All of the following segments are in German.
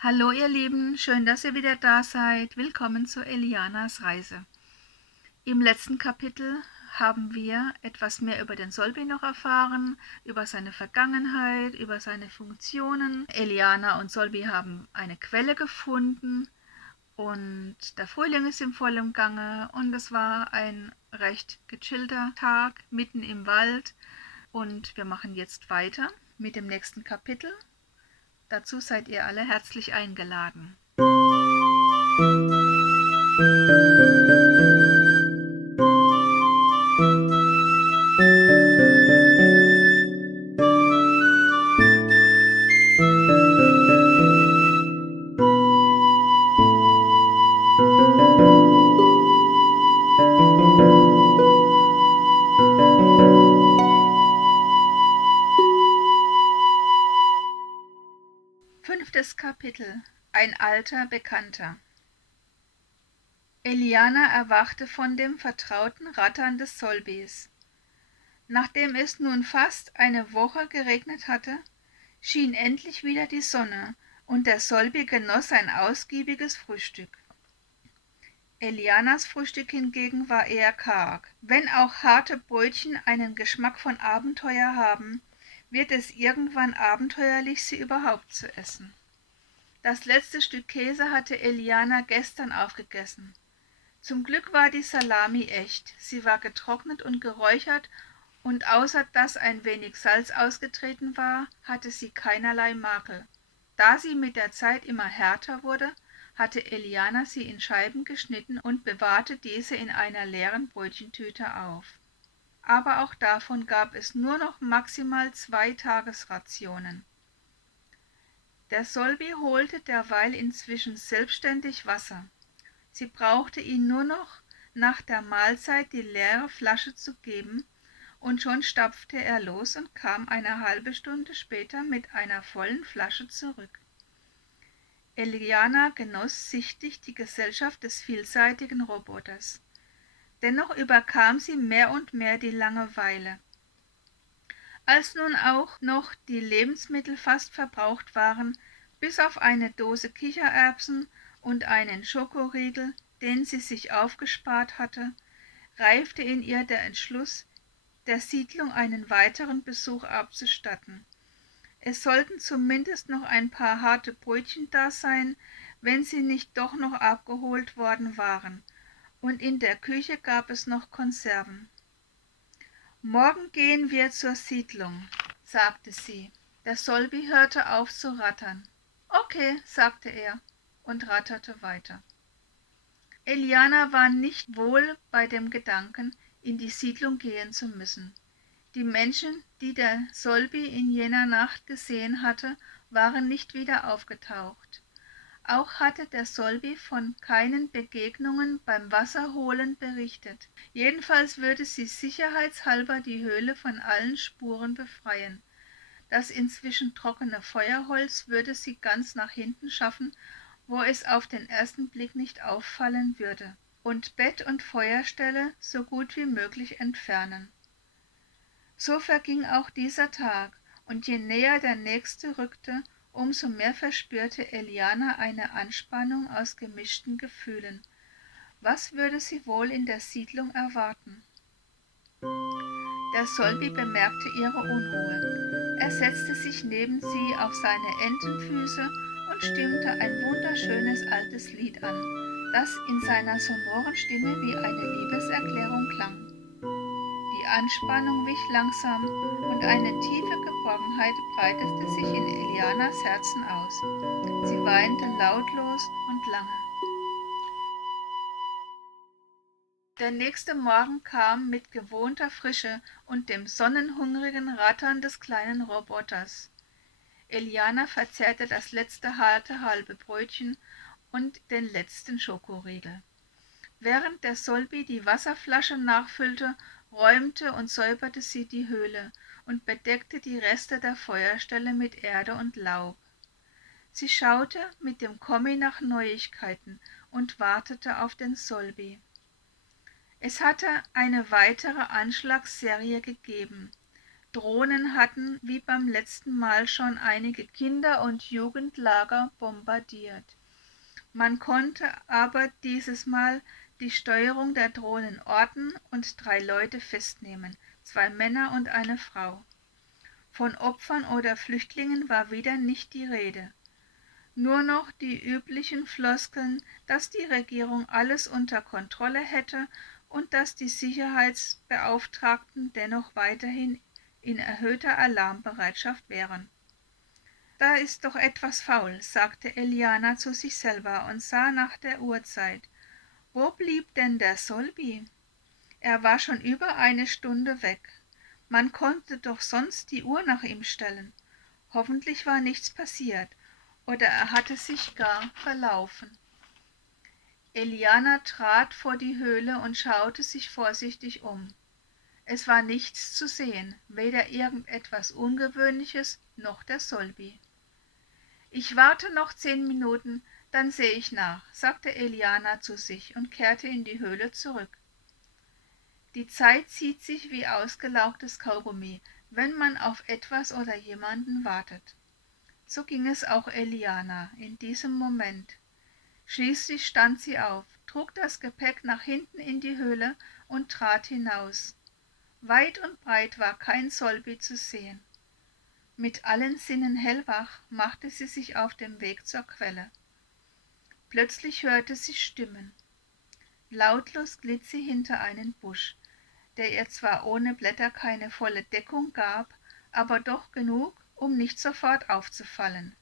Hallo ihr Lieben, schön, dass ihr wieder da seid. Willkommen zu Elianas Reise. Im letzten Kapitel haben wir etwas mehr über den Solbi noch erfahren, über seine Vergangenheit, über seine Funktionen. Eliana und Solbi haben eine Quelle gefunden und der Frühling ist im vollen Gange und es war ein recht gechillter Tag mitten im Wald und wir machen jetzt weiter mit dem nächsten Kapitel. Dazu seid ihr alle herzlich eingeladen. 5. Kapitel. Ein alter Bekannter. Eliana erwachte von dem vertrauten Rattern des Solbis. Nachdem es nun fast eine Woche geregnet hatte, schien endlich wieder die Sonne, und der Solbi genoss ein ausgiebiges Frühstück. Elianas Frühstück hingegen war eher karg. Wenn auch harte Brötchen einen Geschmack von Abenteuer haben, wird es irgendwann abenteuerlich, sie überhaupt zu essen. Das letzte Stück Käse hatte Eliana gestern aufgegessen. Zum Glück war die Salami echt. Sie war getrocknet und geräuchert, und außer dass ein wenig Salz ausgetreten war, hatte sie keinerlei Makel. Da sie mit der Zeit immer härter wurde, hatte Eliana sie in Scheiben geschnitten und bewahrte diese in einer leeren Brötchentüte auf. Aber auch davon gab es nur noch maximal 2 Tagesrationen. Der Solbi holte derweil inzwischen selbstständig Wasser. Sie brauchte ihm nur noch nach der Mahlzeit die leere Flasche zu geben, und schon stapfte er los und kam eine halbe Stunde später mit einer vollen Flasche zurück. Eliana genoss sichtlich die Gesellschaft des vielseitigen Roboters. Dennoch überkam sie mehr und mehr die Langeweile. Als nun auch noch die Lebensmittel fast verbraucht waren, bis auf eine Dose Kichererbsen und einen Schokoriegel, den sie sich aufgespart hatte, reifte in ihr der Entschluss, der Siedlung einen weiteren Besuch abzustatten. Es sollten zumindest noch ein paar harte Brötchen da sein, wenn sie nicht doch noch abgeholt worden waren, und in der Küche gab es noch Konserven. »Morgen gehen wir zur Siedlung«, sagte sie. Der Solbi hörte auf zu rattern. »Okay«, sagte er und ratterte weiter. Eliana war nicht wohl bei dem Gedanken, in die Siedlung gehen zu müssen. Die Menschen, die der Solbi in jener Nacht gesehen hatte, waren nicht wieder aufgetaucht. Auch hatte der Solbi von keinen Begegnungen beim Wasserholen berichtet. Jedenfalls würde sie sicherheitshalber die Höhle von allen Spuren befreien. Das inzwischen trockene Feuerholz würde sie ganz nach hinten schaffen, wo es auf den ersten Blick nicht auffallen würde, und Bett und Feuerstelle so gut wie möglich entfernen. So verging auch dieser Tag, und je näher der nächste rückte, umso mehr verspürte Eliana eine Anspannung aus gemischten Gefühlen. Was würde sie wohl in der Siedlung erwarten? Der Solbi bemerkte ihre Unruhe. Er setzte sich neben sie auf seine Entenfüße und stimmte ein wunderschönes altes Lied an, das in seiner sonoren Stimme wie eine Liebeserklärung klang. Die Anspannung wich langsam, und eine tiefe Geborgenheit breitete sich in Elianas Herzen aus. Sie weinte lautlos und lange. Der nächste Morgen kam mit gewohnter Frische und dem sonnenhungrigen Rattern des kleinen Roboters. Eliana verzehrte das letzte harte halbe Brötchen und den letzten Schokoriegel. Während der Solbi die Wasserflasche nachfüllte, räumte und säuberte sie die Höhle und bedeckte die Reste der Feuerstelle mit Erde und Laub. Sie schaute mit dem Kommi nach Neuigkeiten und wartete auf den Solbi. Es hatte eine weitere Anschlagsserie gegeben. Drohnen hatten wie beim letzten Mal schon einige Kinder- und Jugendlager bombardiert. Man konnte aber dieses Mal die Steuerung der Drohnen orten und 3 Leute festnehmen, 2 Männer und eine Frau. Von Opfern oder Flüchtlingen war wieder nicht die Rede. Nur noch die üblichen Floskeln, dass die Regierung alles unter Kontrolle hätte und dass die Sicherheitsbeauftragten dennoch weiterhin in erhöhter Alarmbereitschaft wären. »Da ist doch etwas faul«, sagte Eliana zu sich selber und sah nach der Uhrzeit. »Wo blieb denn der Solby? Er war schon über eine Stunde weg. Man konnte doch sonst die Uhr nach ihm stellen. Hoffentlich war nichts passiert, oder er hatte sich gar verlaufen.« Eliana trat vor die Höhle und schaute sich vorsichtig um. Es war nichts zu sehen, weder irgendetwas Ungewöhnliches noch der Solby. »Ich warte noch 10 Minuten, dann sehe ich nach«, sagte Eliana zu sich und kehrte in die Höhle zurück. Die Zeit zieht sich wie ausgelauchtes Kaugummi, wenn man auf etwas oder jemanden wartet. So ging es auch Eliana in diesem Moment. Schließlich stand sie auf, trug das Gepäck nach hinten in die Höhle und trat hinaus. Weit und breit war kein Solby zu sehen. Mit allen Sinnen hellwach machte sie sich auf den Weg zur Quelle. Plötzlich hörte sie Stimmen. Lautlos glitt sie hinter einen Busch, der ihr zwar ohne Blätter keine volle Deckung gab, aber doch genug, um nicht sofort aufzufallen.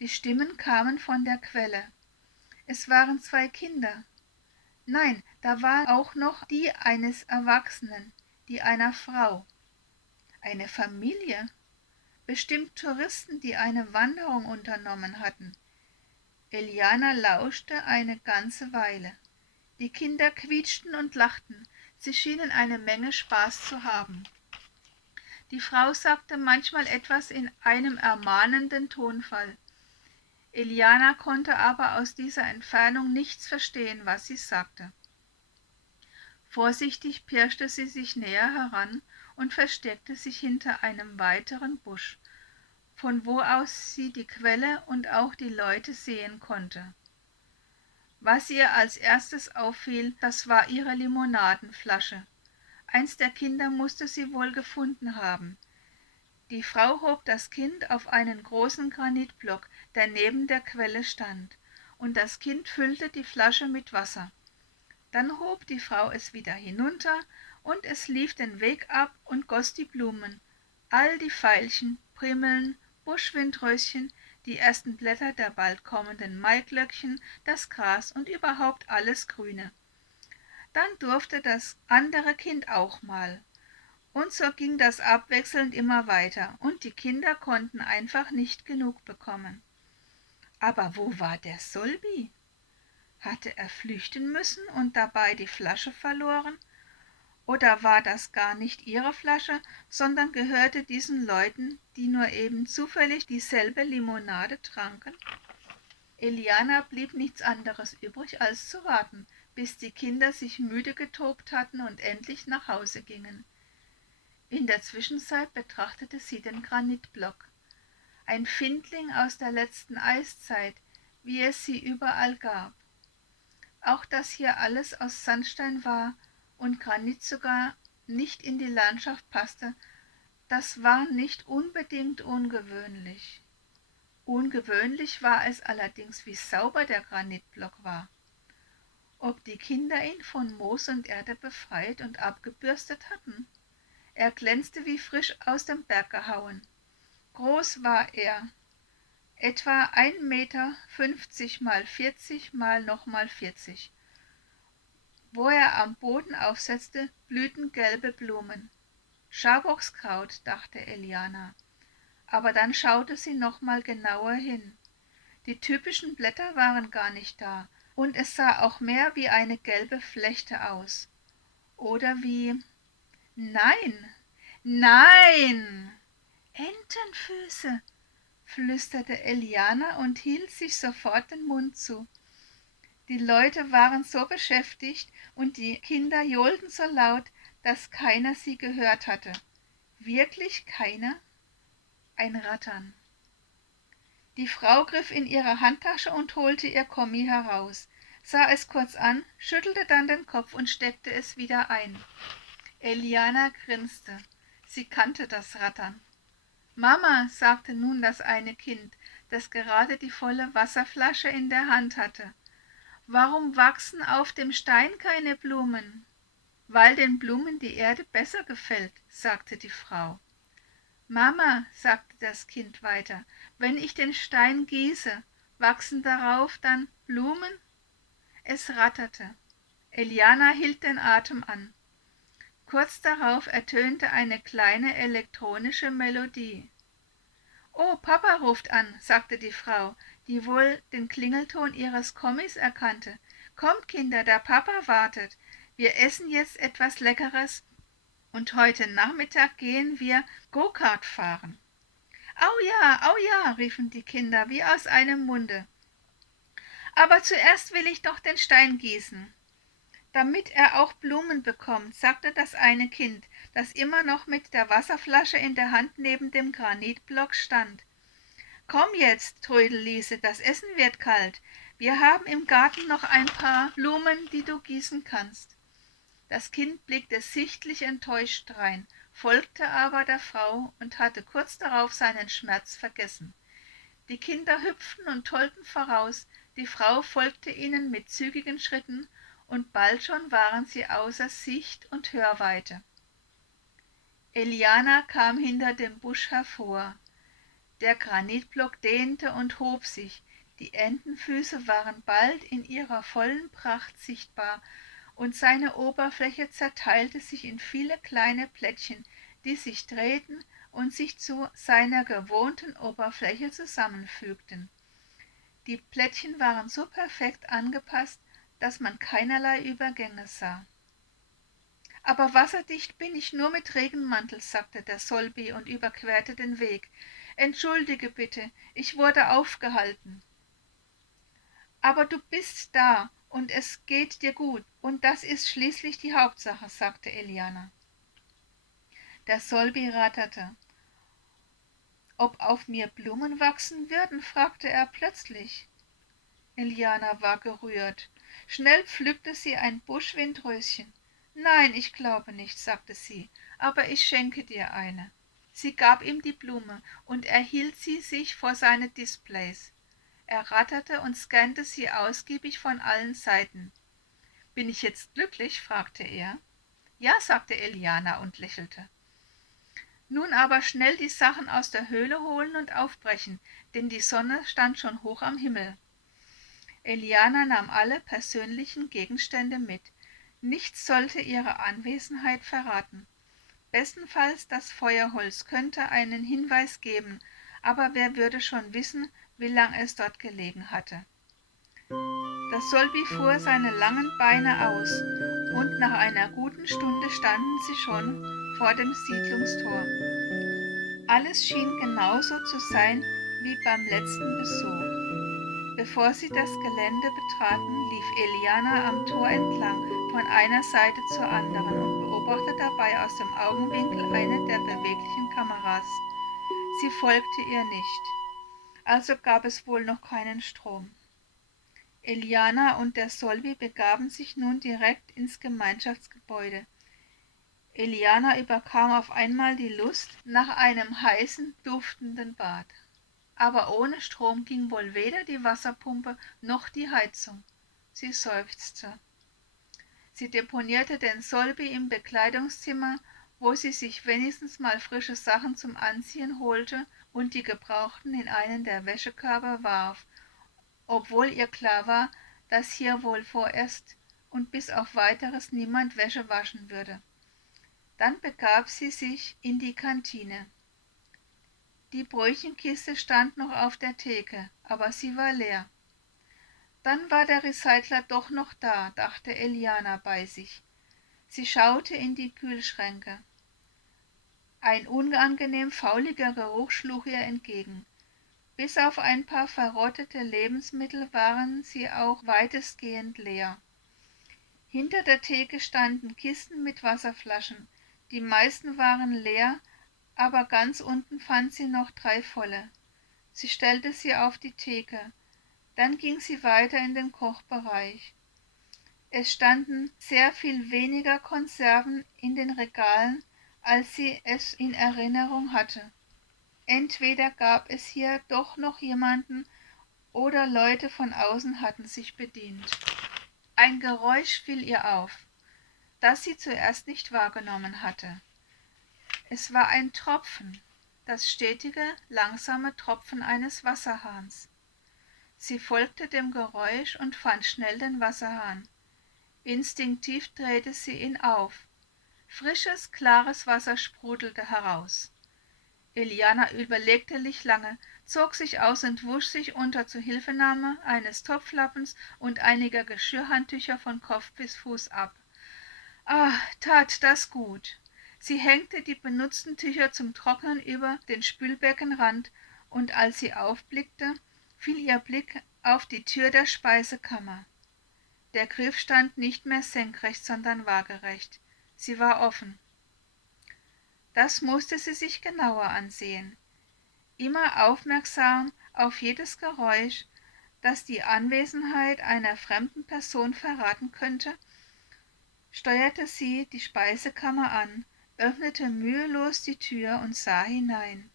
Die Stimmen kamen von der Quelle. Es waren 2 Kinder. Nein, da war auch noch die eines Erwachsenen, die einer Frau. Eine Familie? Bestimmt Touristen, die eine Wanderung unternommen hatten. Eliana lauschte eine ganze Weile. Die Kinder quietschten und lachten, sie schienen eine Menge Spaß zu haben. Die Frau sagte manchmal etwas in einem ermahnenden Tonfall. Eliana konnte aber aus dieser Entfernung nichts verstehen, was sie sagte. Vorsichtig pirschte sie sich näher heran und versteckte sich hinter einem weiteren Busch, von wo aus sie die Quelle und auch die Leute sehen konnte. Was ihr als erstes auffiel, das war ihre Limonadenflasche. Eins der Kinder musste sie wohl gefunden haben. Die Frau hob das Kind auf einen großen Granitblock, der neben der Quelle stand, und das Kind füllte die Flasche mit Wasser. Dann hob die Frau es wieder hinunter, und es lief den Weg ab und goss die Blumen, all die Veilchen, Primeln, Buschwindröschen, die ersten Blätter der bald kommenden Maiglöckchen, das Gras und überhaupt alles Grüne. Dann durfte das andere Kind auch mal. Und so ging das abwechselnd immer weiter, und die Kinder konnten einfach nicht genug bekommen. Aber wo war der Solby? Hatte er flüchten müssen und dabei die Flasche verloren? Oder war das gar nicht ihre Flasche, sondern gehörte diesen Leuten, die nur eben zufällig dieselbe Limonade tranken? Eliana blieb nichts anderes übrig, als zu warten, bis die Kinder sich müde getobt hatten und endlich nach Hause gingen. In der Zwischenzeit betrachtete sie den Granitblock. Ein Findling aus der letzten Eiszeit, wie es sie überall gab. Auch dass hier alles aus Sandstein war und Granit sogar nicht in die Landschaft passte, das war nicht unbedingt ungewöhnlich. Ungewöhnlich war es allerdings, wie sauber der Granitblock war. Ob die Kinder ihn von Moos und Erde befreit und abgebürstet hatten? Er glänzte wie frisch aus dem Berg gehauen. Groß war er, etwa 1,50 Meter mal 40 mal nochmal 40. Wo er am Boden aufsetzte, blühten gelbe Blumen. Schabockskraut, dachte Eliana. Aber dann schaute sie nochmal genauer hin. Die typischen Blätter waren gar nicht da, und es sah auch mehr wie eine gelbe Flechte aus. Oder wie... Nein, nein! Entenfüße, flüsterte Eliana und hielt sich sofort den Mund zu. Die Leute waren so beschäftigt und die Kinder johlten so laut, dass keiner sie gehört hatte. Wirklich keiner? Ein Rattern. Die Frau griff in ihre Handtasche und holte ihr Kommi heraus, sah es kurz an, schüttelte dann den Kopf und steckte es wieder ein. Eliana grinste. Sie kannte das Rattern. »Mama«, sagte nun das eine Kind, das gerade die volle Wasserflasche in der Hand hatte, »warum wachsen auf dem Stein keine Blumen?« »Weil den Blumen die Erde besser gefällt«, sagte die Frau. »Mama«, sagte das Kind weiter, »wenn ich den Stein gieße, wachsen darauf dann Blumen?« Es ratterte. Eliana hielt den Atem an. Kurz darauf ertönte eine kleine elektronische Melodie. »Oh, Papa ruft an«, sagte die Frau, die wohl den Klingelton ihres Kommis erkannte. »Kommt, Kinder, der Papa wartet. Wir essen jetzt etwas Leckeres und heute Nachmittag gehen wir Go-Kart fahren.« Au ja«, riefen die Kinder wie aus einem Munde. »Aber zuerst will ich doch den Stein gießen.« »Damit er auch Blumen bekommt«, sagte das eine Kind, das immer noch mit der Wasserflasche in der Hand neben dem Granitblock stand. »Komm jetzt, Trödelliese, das Essen wird kalt. Wir haben im Garten noch ein paar Blumen, die du gießen kannst.« Das Kind blickte sichtlich enttäuscht drein, folgte aber der Frau und hatte kurz darauf seinen Schmerz vergessen. Die Kinder hüpften und tollten voraus, die Frau folgte ihnen mit zügigen Schritten, und bald schon waren sie außer Sicht und Hörweite. Eliana kam hinter dem Busch hervor. Der Granitblock dehnte und hob sich, die Entenfüße waren bald in ihrer vollen Pracht sichtbar, und seine Oberfläche zerteilte sich in viele kleine Plättchen, die sich drehten und sich zu seiner gewohnten Oberfläche zusammenfügten. Die Plättchen waren so perfekt angepasst, dass man keinerlei Übergänge sah. »Aber wasserdicht bin ich nur mit Regenmantel«, sagte der Solbi und überquerte den Weg. »Entschuldige bitte, ich wurde aufgehalten.« »Aber du bist da und es geht dir gut, und das ist schließlich die Hauptsache«, sagte Eliana. Der Solbi ratterte. »Ob auf mir Blumen wachsen würden?«, fragte er plötzlich. Eliana war gerührt. Schnell pflückte sie ein Buschwindröschen. »Nein, ich glaube nicht«, sagte sie, »aber ich schenke dir eine.« Sie gab ihm die Blume und er hielt sie sich vor seine Displays. Er ratterte und scannte sie ausgiebig von allen Seiten. »Bin ich jetzt glücklich?«, fragte er. »Ja«, sagte Eliana und lächelte. Nun aber schnell die Sachen aus der Höhle holen und aufbrechen, denn die Sonne stand schon hoch am Himmel. Eliana nahm alle persönlichen Gegenstände mit. Nichts sollte ihre Anwesenheit verraten. Bestenfalls das Feuerholz könnte einen Hinweis geben, aber wer würde schon wissen, wie lang es dort gelegen hatte. Das Solbi fuhr seine langen Beine aus, und nach einer guten Stunde standen sie schon vor dem Siedlungstor. Alles schien genauso zu sein wie beim letzten Besuch. Bevor sie das Gelände betraten, lief Eliana am Tor entlang von einer Seite zur anderen und beobachtete dabei aus dem Augenwinkel eine der beweglichen Kameras. Sie folgte ihr nicht, also gab es wohl noch keinen Strom. Eliana und der Solvi begaben sich nun direkt ins Gemeinschaftsgebäude. Eliana überkam auf einmal die Lust nach einem heißen, duftenden Bad. Aber ohne Strom ging wohl weder die Wasserpumpe noch die Heizung. Sie seufzte. Sie deponierte den Solbi im Bekleidungszimmer, wo sie sich wenigstens mal frische Sachen zum Anziehen holte und die gebrauchten in einen der Wäschekörbe warf, obwohl ihr klar war, dass hier wohl vorerst und bis auf weiteres niemand Wäsche waschen würde. Dann begab sie sich in die Kantine. Die Brötchenkiste stand noch auf der Theke, aber sie war leer. Dann war der Recycler doch noch da, dachte Eliana bei sich. Sie schaute in die Kühlschränke. Ein unangenehm fauliger Geruch schlug ihr entgegen. Bis auf ein paar verrottete Lebensmittel waren sie auch weitestgehend leer. Hinter der Theke standen Kisten mit Wasserflaschen. Die meisten waren leer, aber ganz unten fand sie noch 3 volle. Sie stellte sie auf die Theke. Dann ging sie weiter in den Kochbereich. Es standen sehr viel weniger Konserven in den Regalen, als sie es in Erinnerung hatte. Entweder gab es hier doch noch jemanden oder Leute von außen hatten sich bedient. Ein Geräusch fiel ihr auf, das sie zuerst nicht wahrgenommen hatte. Es war ein Tropfen, das stetige, langsame Tropfen eines Wasserhahns. Sie folgte dem Geräusch und fand schnell den Wasserhahn. Instinktiv drehte sie ihn auf. Frisches, klares Wasser sprudelte heraus. Eliana überlegte nicht lange, zog sich aus und wusch sich unter Zuhilfenahme eines Topflappens und einiger Geschirrhandtücher von Kopf bis Fuß ab. Ah, tat das gut. Sie hängte die benutzten Tücher zum Trocknen über den Spülbeckenrand, und als sie aufblickte, fiel ihr Blick auf die Tür der Speisekammer. Der Griff stand nicht mehr senkrecht, sondern waagerecht. Sie war offen. Das musste sie sich genauer ansehen. Immer aufmerksam auf jedes Geräusch, das die Anwesenheit einer fremden Person verraten könnte, steuerte sie die Speisekammer an, öffnete mühelos die Tür und sah hinein.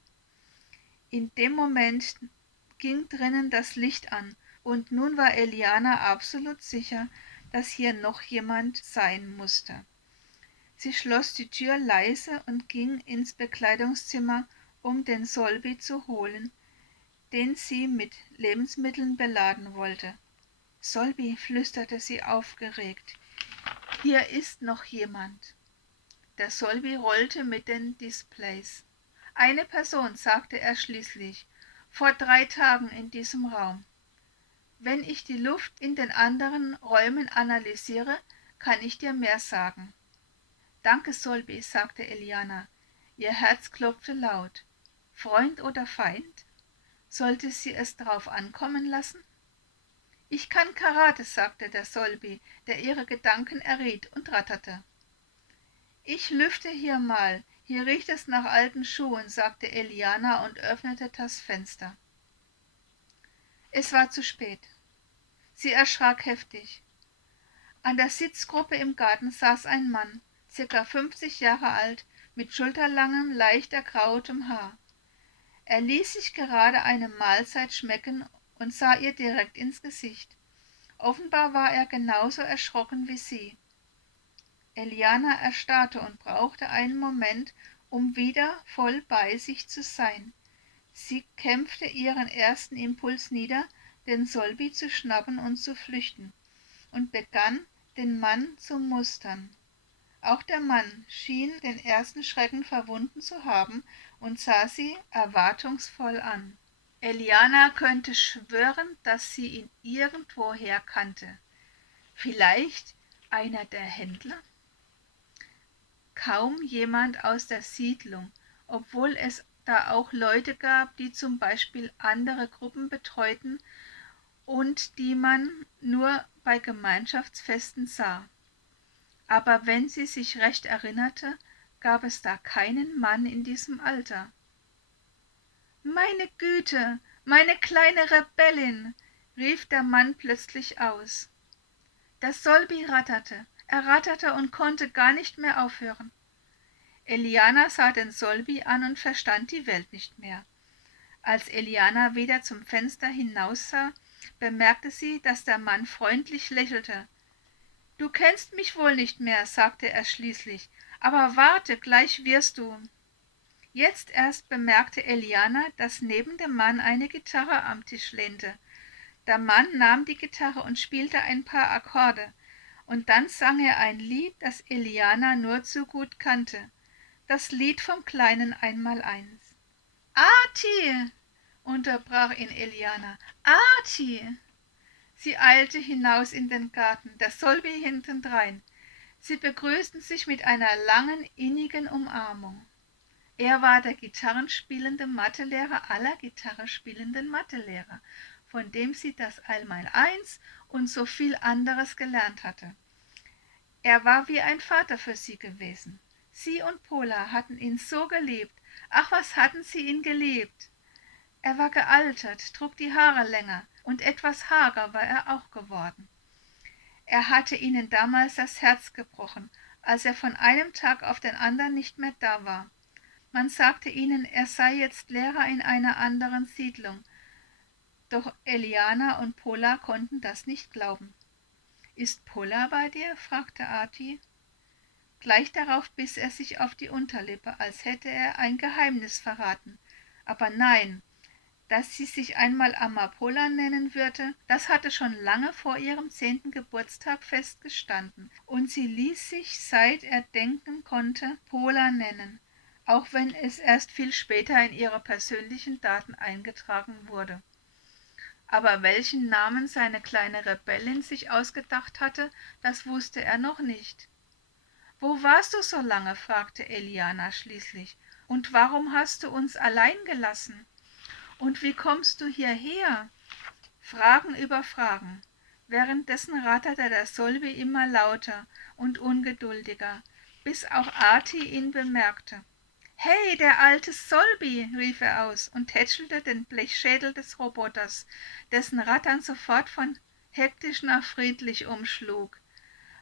In dem Moment ging drinnen das Licht an, und nun war Eliana absolut sicher, dass hier noch jemand sein musste. Sie schloss die Tür leise und ging ins Bekleidungszimmer, um den Solbi zu holen, den sie mit Lebensmitteln beladen wollte. »Solbi«, flüsterte sie aufgeregt, »hier ist noch jemand.« Der Solbi rollte mit den Displays. »Eine Person«, sagte er schließlich, »vor 3 Tagen in diesem Raum. Wenn ich die Luft in den anderen Räumen analysiere, kann ich dir mehr sagen.« »Danke, Solbi«, sagte Eliana. Ihr Herz klopfte laut. Freund oder Feind? Sollte sie es drauf ankommen lassen? »Ich kann Karate«, sagte der Solbi, der ihre Gedanken erriet, und ratterte. »Ich lüfte hier mal, hier riecht es nach alten Schuhen«, sagte Eliana und öffnete das Fenster. Es war zu spät. Sie erschrak heftig. An der Sitzgruppe im Garten saß ein Mann, ca. 50 Jahre alt, mit schulterlangem, leicht ergrautem Haar. Er ließ sich gerade eine Mahlzeit schmecken und sah ihr direkt ins Gesicht. Offenbar war er genauso erschrocken wie sie. Eliana erstarrte und brauchte einen Moment, um wieder voll bei sich zu sein. Sie kämpfte ihren ersten Impuls nieder, den Solbi zu schnappen und zu flüchten, und begann, den Mann zu mustern. Auch der Mann schien den ersten Schrecken verwunden zu haben und sah sie erwartungsvoll an. Eliana könnte schwören, dass sie ihn irgendwoher kannte. Vielleicht einer der Händler? Kaum jemand aus der Siedlung, obwohl es da auch Leute gab, die zum Beispiel andere Gruppen betreuten und die man nur bei Gemeinschaftsfesten sah. Aber wenn sie sich recht erinnerte, gab es da keinen Mann in diesem Alter. »Meine Güte, meine kleine Rebellin«, rief der Mann plötzlich aus. Der Solbi ratterte, er ratterte und konnte gar nicht mehr aufhören. Eliana sah den Solbi an und verstand die Welt nicht mehr. Als Eliana wieder zum Fenster hinaussah, bemerkte sie, dass der Mann freundlich lächelte. »Du kennst mich wohl nicht mehr«, sagte er schließlich, »aber warte, gleich wirst du.« Jetzt erst bemerkte Eliana, dass neben dem Mann eine Gitarre am Tisch lehnte. Der Mann nahm die Gitarre und spielte ein paar Akkorde, und dann sang er ein Lied, das Eliana nur zu gut kannte. Das Lied vom kleinen Einmaleins. »Arti«, unterbrach ihn Eliana, »Arti!« Sie eilte hinaus in den Garten, der Solbi hintendrein. Sie begrüßten sich mit einer langen, innigen Umarmung. Er war der gitarrenspielende Mathelehrer aller gitarrespielenden Mathelehrer, von dem sie das Einmaleins und so viel anderes gelernt hatte. Er war wie ein Vater für sie gewesen. Sie und Pola hatten ihn so geliebt, Ach, was hatten sie ihn geliebt! Er war gealtert, trug die Haare länger, und etwas hager war er auch geworden. Er hatte ihnen damals das Herz gebrochen, als er von einem Tag auf den anderen nicht mehr da war. Man sagte ihnen, er sei jetzt Lehrer in einer anderen Siedlung, doch Eliana und Pola konnten das nicht glauben. »Ist Pola bei dir?« fragte Arti. Gleich darauf biss er sich auf die Unterlippe, als hätte er ein Geheimnis verraten. Aber nein, dass sie sich einmal Amapola nennen würde, das hatte schon lange vor ihrem 10. Geburtstag festgestanden, und sie ließ sich, seit er denken konnte, Pola nennen, auch wenn es erst viel später in ihre persönlichen Daten eingetragen wurde. Aber welchen Namen seine kleine Rebellin sich ausgedacht hatte, das wusste er noch nicht. »Wo warst du so lange?« fragte Eliana schließlich. »Und warum hast du uns allein gelassen? Und wie kommst du hierher?« Fragen über Fragen. Währenddessen ratterte der Solvi immer lauter und ungeduldiger, bis auch Arti ihn bemerkte. »Hey, der alte Solbi«, rief er aus und tätschelte den Blechschädel des Roboters, dessen Rattern sofort von hektisch nach friedlich umschlug.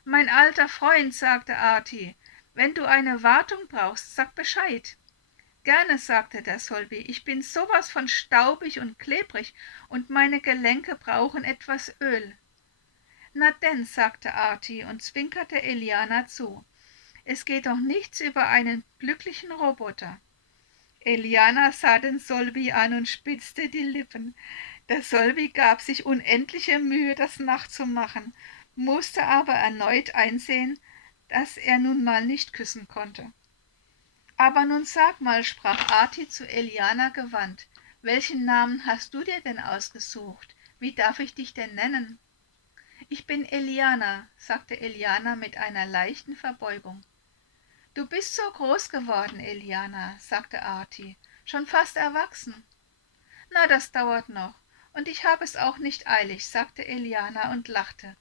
»Mein alter Freund«, sagte Arti, »wenn du eine Wartung brauchst, sag Bescheid.« »Gerne«, sagte der Solbi, »ich bin sowas von staubig und klebrig und meine Gelenke brauchen etwas Öl.« »Na denn«, sagte Arti und zwinkerte Eliana zu, »es geht doch nichts über einen glücklichen Roboter.« Eliana sah den Solbi an und spitzte die Lippen. Der Solbi gab sich unendliche Mühe, das nachzumachen, musste aber erneut einsehen, dass er nun mal nicht küssen konnte. »Aber nun sag mal«, sprach Arti zu Eliana gewandt, »welchen Namen hast du dir denn ausgesucht? Wie darf ich dich denn nennen?« »Ich bin Eliana«, sagte Eliana mit einer leichten Verbeugung. »Du bist so groß geworden, Eliana«, sagte Arti, »schon fast erwachsen.« »Na, das dauert noch, und ich habe es auch nicht eilig«, sagte Eliana und lachte.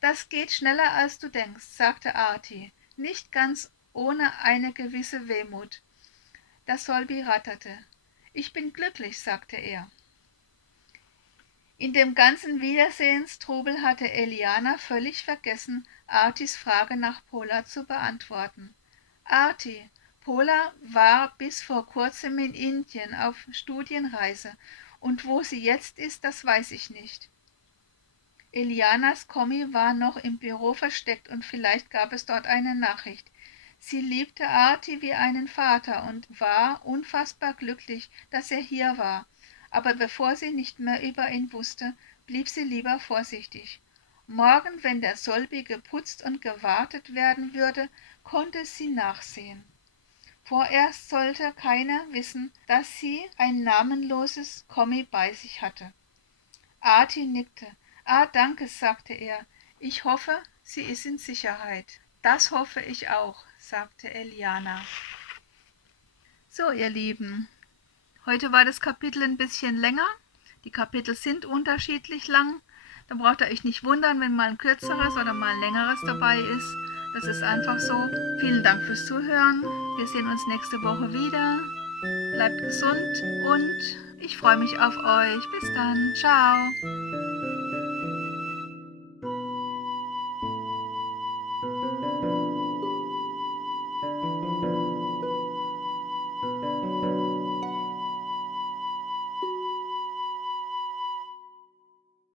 »Das geht schneller, als du denkst«, sagte Arti, nicht ganz ohne eine gewisse Wehmut. Der Solbi ratterte. »Ich bin glücklich«, sagte er. In dem ganzen Wiedersehenstrubel hatte Eliana völlig vergessen, Artis Frage nach Pola zu beantworten. »Arti, Pola war bis vor kurzem in Indien auf Studienreise, und wo sie jetzt ist, das weiß ich nicht.« Elianas Kommi war noch im Büro versteckt und vielleicht gab es dort eine Nachricht. Sie liebte Arti wie einen Vater und war unfassbar glücklich, dass er hier war. Aber bevor sie nicht mehr über ihn wusste, blieb sie lieber vorsichtig. Morgen, wenn der Solbi geputzt und gewartet werden würde, konnte sie nachsehen. Vorerst sollte keiner wissen, dass sie ein namenloses Kommi bei sich hatte. Arti nickte. »Ah, danke«, sagte er. »Ich hoffe, sie ist in Sicherheit.« »Das hoffe ich auch«, sagte Eliana. So, ihr Lieben, heute war das Kapitel ein bisschen länger. Die Kapitel sind unterschiedlich lang. Da braucht ihr euch nicht wundern, wenn mal ein kürzeres oder mal ein längeres dabei ist. Das ist einfach so. Vielen Dank fürs Zuhören. Wir sehen uns nächste Woche wieder. Bleibt gesund und ich freue mich auf euch. Bis dann. Ciao.